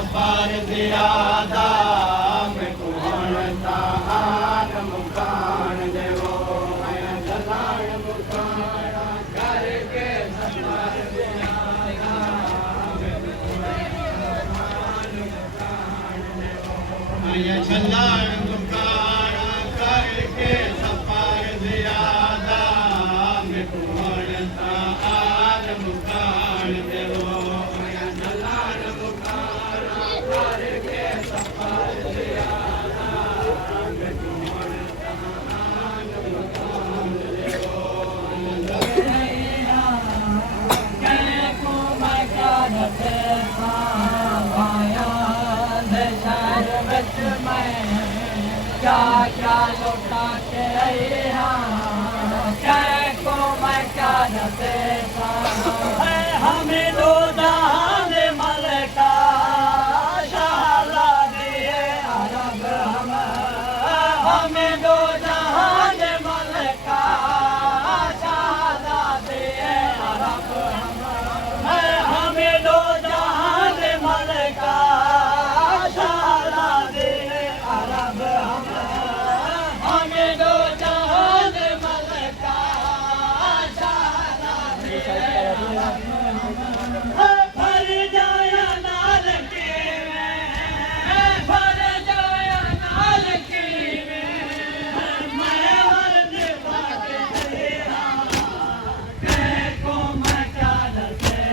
सफर ज़ियादा मैं कुहण तार मुकान देवो मैं चलाण मुकान करके सफर ज़ियादा मैं चलाण मुकान करके सफर ज़ियादा मैं कुहण तार मुकान देवो क्या क्या लौटा के को मैं क्या नसे हमें दो जहान मलका शाला दिए अरब हमें दो जहान मलका शाला दिए अरब हमें दो जहान मलका शाला दिए अरब हमें दो जहान मलका शाला दिए भर जाया नाल की भर जाया नाल की मैं वर्द बाटे को मैं क्या दसे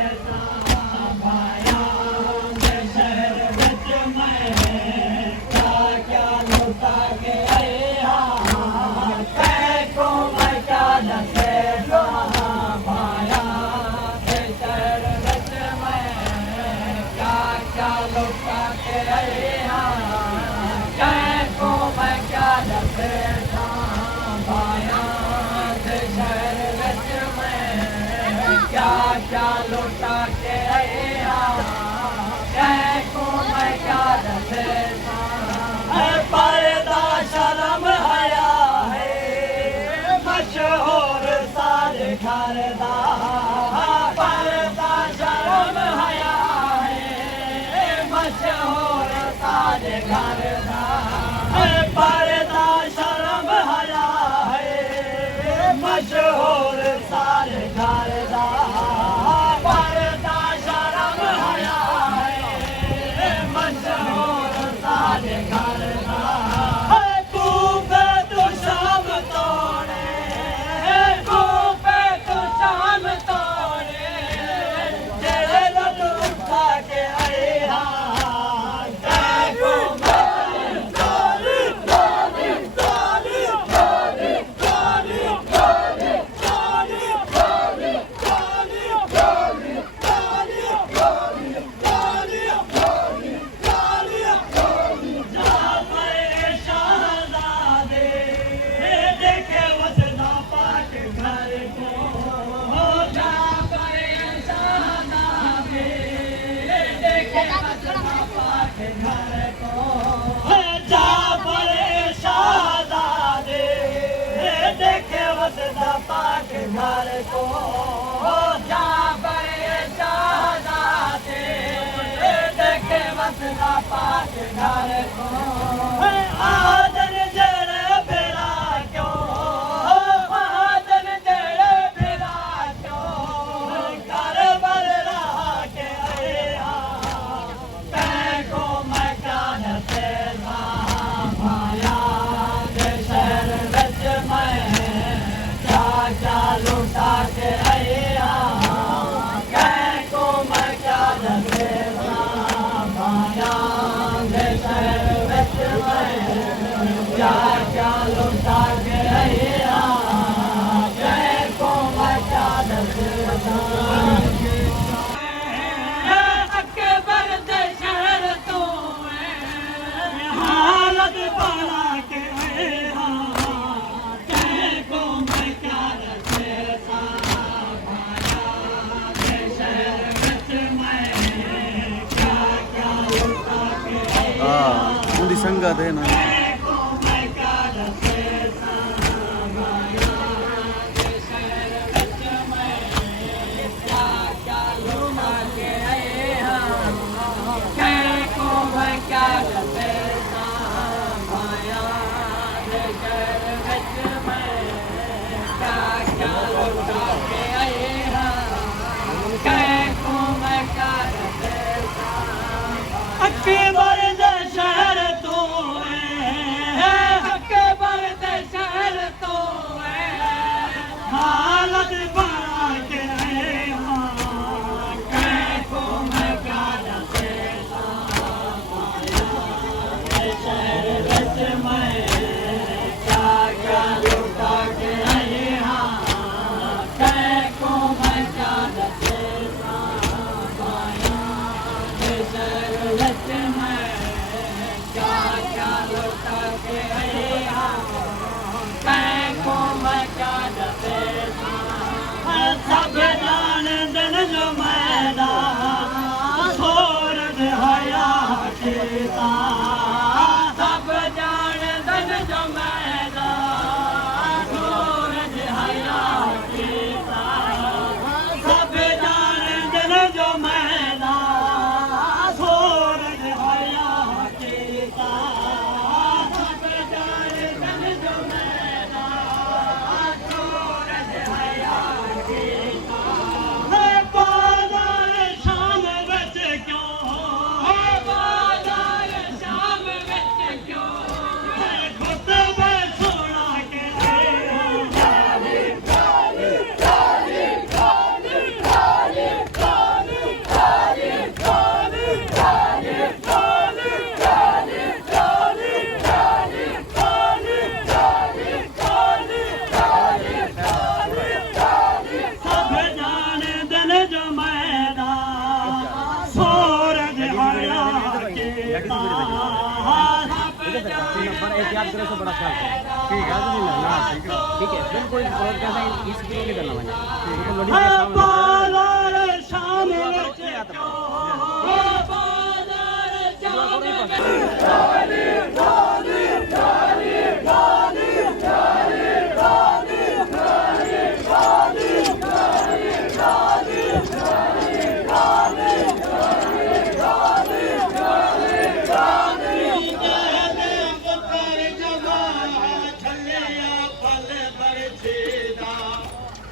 भाया शहर बच मैं क्या क्या लुटा के को मैं क्या दसे भाया शहर बच मैं क्या क्या लुटा के को मैं क्या दसे भाया शहर बच मैं क्या क्या लुटा के को मैं क्या दसे पर्दा शर्म हया है मशहूर सारे घर दा पर्दा शर्म हया है मशहूर सारे घर दा पर्दा शर्म हया है मशहूर सारे घर दा पर्दा शर्म हया है मशहूर सारे घर दा कूफे तो शाम तोड़े कूफे तो शाम तोड़े तेरे लट उठा के आए को पाठ घर को जा बड़े शाहजादे देखे वसदा पाठ घर को आदन जड़े फिरा क्यों आदन जड़े फिरा क्यों कर बर रहा के को मैं क्या नसे भाया शहर बच मैं क्या लुटा के को मैं क्या दसे भाया शहर बच मैं क्या क्या लुटा के को मैं क्या दसे शहर तो हालत बना के को मैं क्या दसे शहर बच मैं क्या क्या लुटा के उनकी संगत है ना को मैं क्या दसे शहर बच मैं क्या क्या लुटा के को कीता सब जाणदन जो मैदान सूरज हया कीता सब जाणदन जो मैदान सूरज हया कीता सब जाणदन जो मैदान सूरज हया कीता बादल शाम विच क्यों बादल शाम विच क्यों खुतबा सुना के सब जाणदन जो मैदान सूरज हया कीता नंबर एक याद करो तो बड़ा ख्याल ठीक है तो नहीं ना ठीक है बिल्कुल ब्रॉडकास्ट इस वीडियो में करना मैंने तो लोडिंग के सामने बादल शाम विच क्यों बादल शाम विच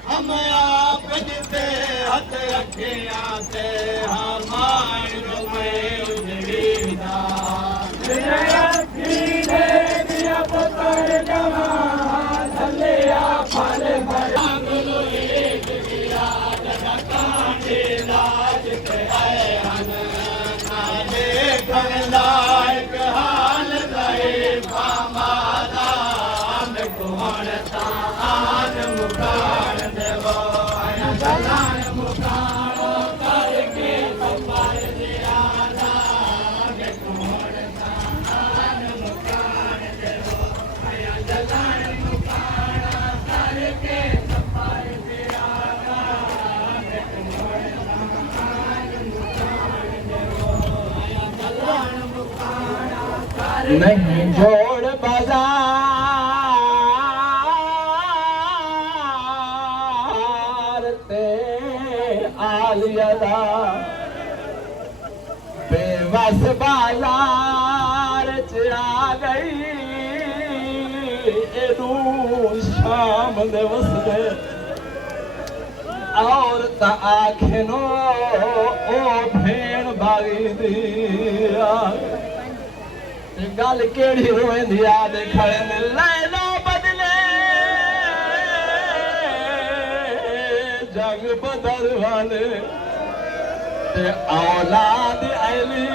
हम आप जिते हथ रखिया ते हमारे में उजवीदा लायक हाल गए पामादा कुहण तान मुकान देवो आया जलान मुकानो करके संभाल दिया ना कुहण तान मुकान देवो आया जलान मुकानो करके संभाल दिया ना कुहण तान मुकान देवो आया जलान मुकानो नहीं जोड़ बाजार आलियदा बेबस बाजार च आ गई एडू शाम दिवस दे और ता आखनो ओ भेण बागी दी गल केड़ी रोंदी याद खड़े ने लैला बदले जग बदल वाले ते औलाद अली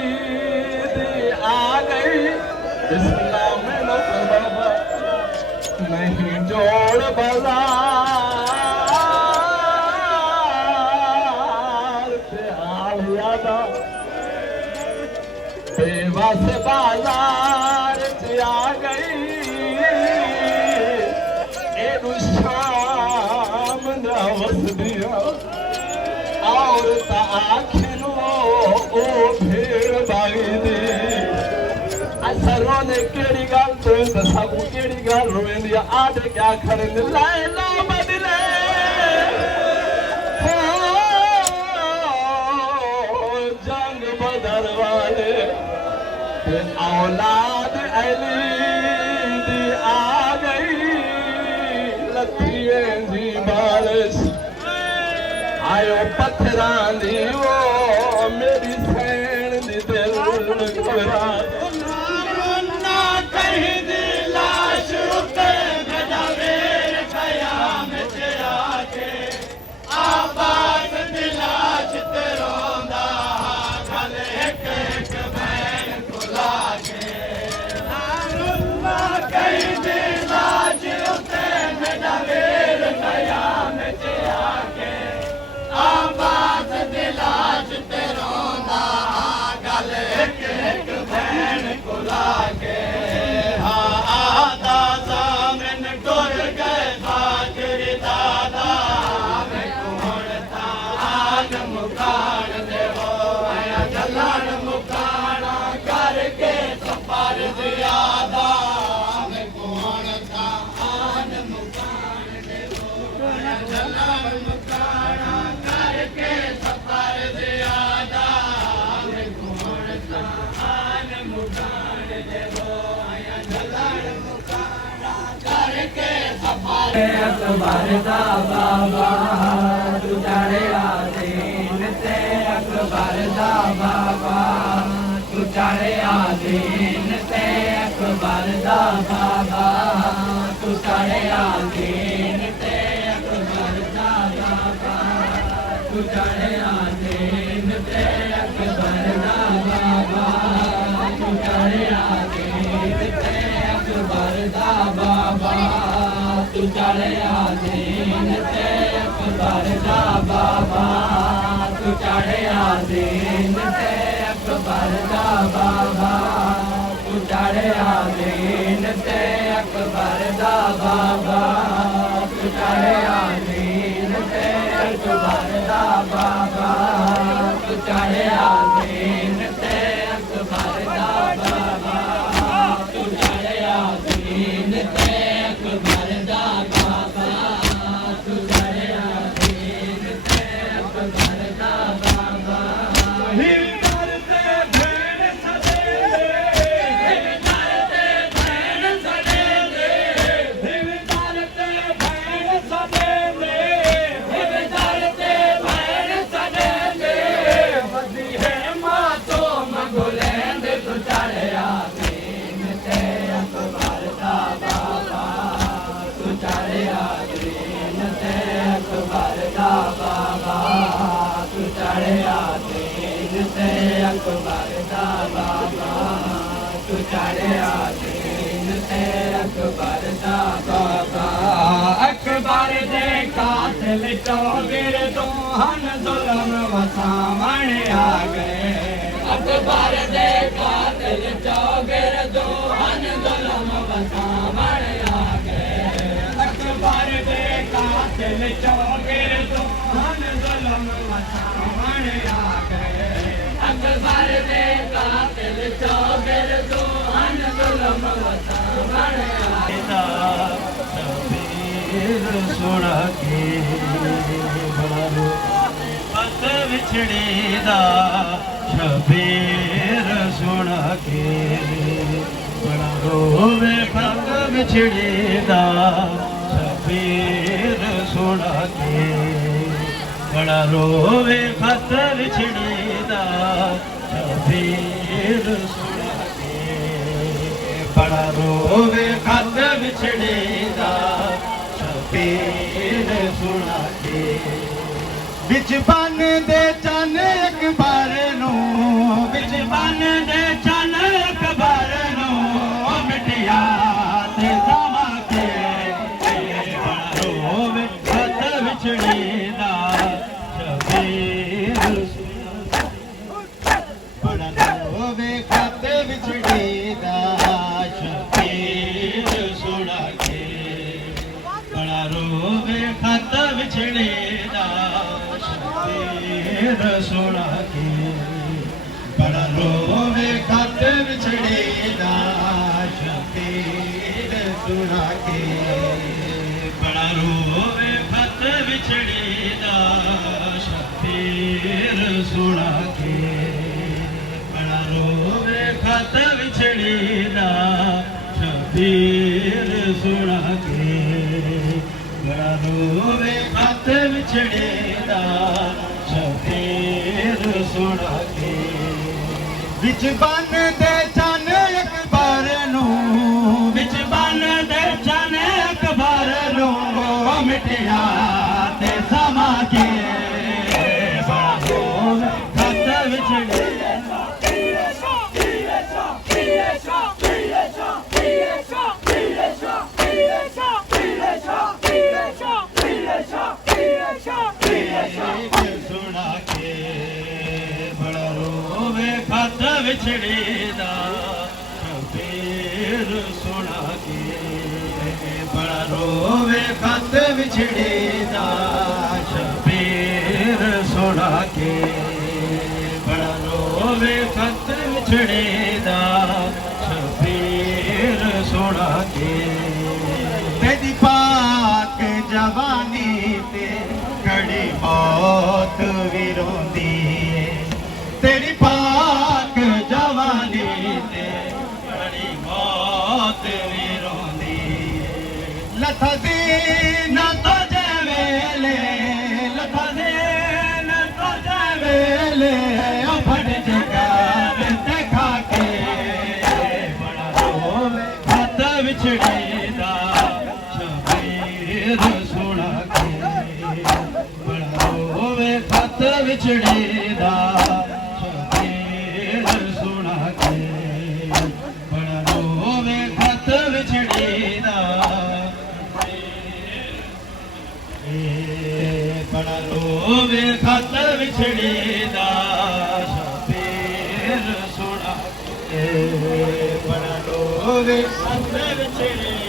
दी आ गई इस्लाम में नो बाबा नहीं जोड़ बाजार ते आलियादा बेबस बाजार च आ गई एडू शाम नवस दिया और आखिनो ओ भेड़ बागी दी असरों ने केड़ी गाल तो सबू केड़ी गाल रोवेंदी आद क्या खड़े लैला बदले जंग बदल वाले औलाद अली दी आ गई लथिए जी बारिश आयो पत्थरां दी वो मेरी सैन दी दिल घबरा ना कहीं दी लाश उते गजावेर कयामत आके आबाद दी लाश ते रोंदा गल एक एक बैन खुला के कहीं दी लाश उते गजावेर कयामत आके आबाद दी लाश अकबर दा बाबा तू चढ़िया दीन ते अकबर दा बाबा तू चढ़िया दीन ते अकबर दा बाबा तू चढ़िया दीन ते अकबर दा बाबा तू चढ़िया दीन ते अकबर दा बाबा तू चढ़िया दीन ते अकबर दा बाबा तू चढ़िया दीन ते अकबर दा बाबा तू चढ़िया दीन ते अकबर दा बाबा तू चढ़िया दीन ते अकबर दा बाबा तू चढ़िया दीन ते अकबर दा बाबा तू चढ़िया दीन ते अकबर दा बाबा तू चढ़िया दीन ते अकबर दा बाबा तू चढ़िया दीन ते अकबर दा बाबा हिल करते भेड़ सदेले हिल करते भेड़ सदेले हिल करते भेड़ सदेले हिल करते भेड़ सदेले वदी है मातो मंगोलेंद तू चढ़िया दीन ते अकबर दा बाबा तू चढ़िया दीन ते अकबर दा बाबा तू चढ़िया दीन ते अकबर दा बाबा तू चढ़िया दीन ते अकबर दा बाबा अकबर दे कातिल चौगिर दोहन जुल्म वसावण आ गए अकबर दे कातिल चौगिर दोहन जुल्म वसावण आ गए अकबर दे कातिल चौगिर दोहन जुल्म वसावण आ गए अकबर दे कातिल चौगिर दोहन जुल्म वसावण आ शबीर सुन के बालो पत विछड़े दा शबीर सुन के बड़ा रोवे पत विछड़े दा शबीर सुन के बड़ा रोवे पत विछड़े दा शबीर सुन के बड़ा रोवे पत विछड़े दा शबीर सुन के बिच बन दे चन अकबर नू बिच बन दे चन अकबर नू मिटिया ते समा के रोवे खत विछड़ी दा शबीर बड़ा रोवे खत विछड़ी दा शबीर सुन के बड़ा रोवे खत विछड़ी दा शबीर सुन के बड़ा रोवे खत विछड़े दा शबीर सुन के बड़ा रोवे खत विछड़े दा शबीर सुन के बड़ा रोवे खत विछड़े दा शबीर सुन के बड़ा रोवे खत विछड़े दा शबीर सुन के बिच बन दे चन अकबर नू बिच बन दे चन अकबर नू मिटिया ते समा के बड़ा रोवे खत विछड़े सुना के बड़ा रोवे खत विछड़े दा शबीर सुना के बड़ा रोवे खत विछड़े दा शबीर सुना के बड़ा रोवे खत विछड़े दा शबीर सुना के तेरी पाक जवानी ते कड़ी मौत भी रोंदी तेरी पाक जवानी ते ਵੀ ਰੋਂਦੀ ਲਥਦੀ ਨਾ ਤੋ ਜਵੇਲੇ ਲਥਦੀ ਨਾ ਤੋ ਜਵੇਲੇ ਉਹ ਫੜ ਜਗਾ ਤੇ ਖਾ ਕੇ ਬੜਾ ਰੋਵੇ ਖਤ ਵਿਛੜੇ ਦਾ ਸ਼ਬੀਰ ਸੁਣਾ ਕੇ ਬੜਾ ਰੋਵੇ ਖਤ ਵਿਛੜੇ ਦਾ ਸ਼ਬੀਰ ਸੁਣਾ ਕੇ ਬੜਾ ਰੋਵੇ ਖਤ ਵਿਛੜੇ ਦਾ ਬੜਾ ਰੋਵੇ ਖਤ ਵਿਛੜੇ ਦਾ ਸ਼ਬੀਰ ਸੁਣਾ ਕੇ ਬੜਾ ਰੋਵੇ ਖਤ ਵਿਛੜੇ